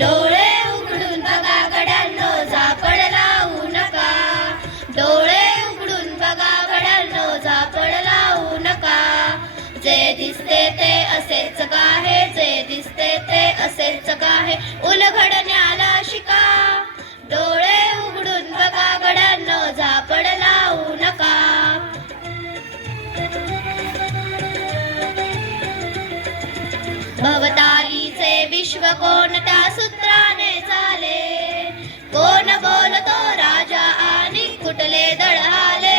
डोळे उघडून बघा गड्यांनो झापड लावू नका डोळे उघडून बघा गड्यांनो झापड लावू नका जे दिसते ते असेच का हे जे दिसते ते असेच का आहे. उलघडण्याला भवतालीचे विश्व कोणत्या सूत्राने झाले कोण बोलतो राजा आणि कुठले दळाले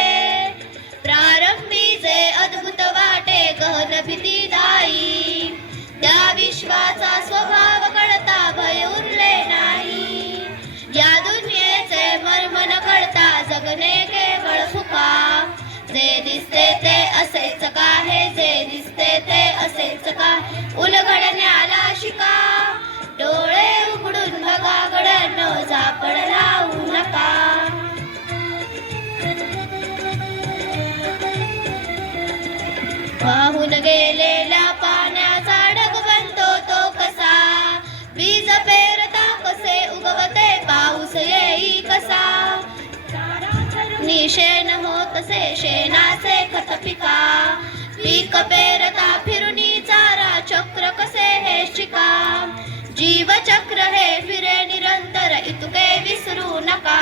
प्रारंभीचे अद्भुत वाटे गहन भीतीदायी त्या विश्वाचा स्वभाव कळता भय उरले नाही. या दुनियेचे मर्म न कळता जगणे केवळ सुखा जे दिसते ते असे गड्यांनो लावू नका. वाहून गेलेल्या पाण्याचा डग बनतो तो कसा? वीज पेरता कसे उगवते? पाऊस येई कसा? निशेन होतसे शेणाचे खत पिका. पीक पेरता फिरुनी चारा चक्र कसे हे शिका? जीवचक्र हे फिरे इतके विसरू नका.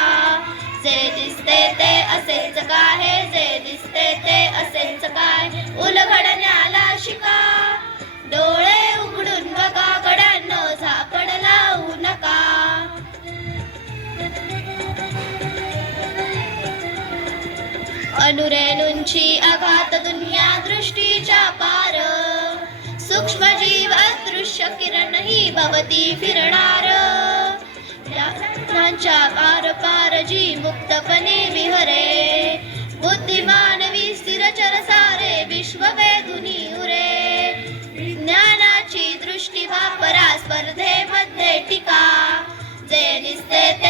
जे दिसते ते असेच काय? जे दिसते ते असेच काय? उलघडण्याला शिका. डोळे उघडून बघा गड्यांनो झापड लावू नका. अनुरेणूंची अघात दुनिया दृष्टीच्या पार. सूक्ष्म जीव दृश्य किरण ही भवती फिरणार. त्यांच्या पार पार जी मुक्तपणे विहरे. बुद्धिमान स्थिर चर सारे विश्व वेधुनी उरे. ज्ञानाची दृष्टी वापरा स्पर्धेमध्ये टीका. जे दिसते ते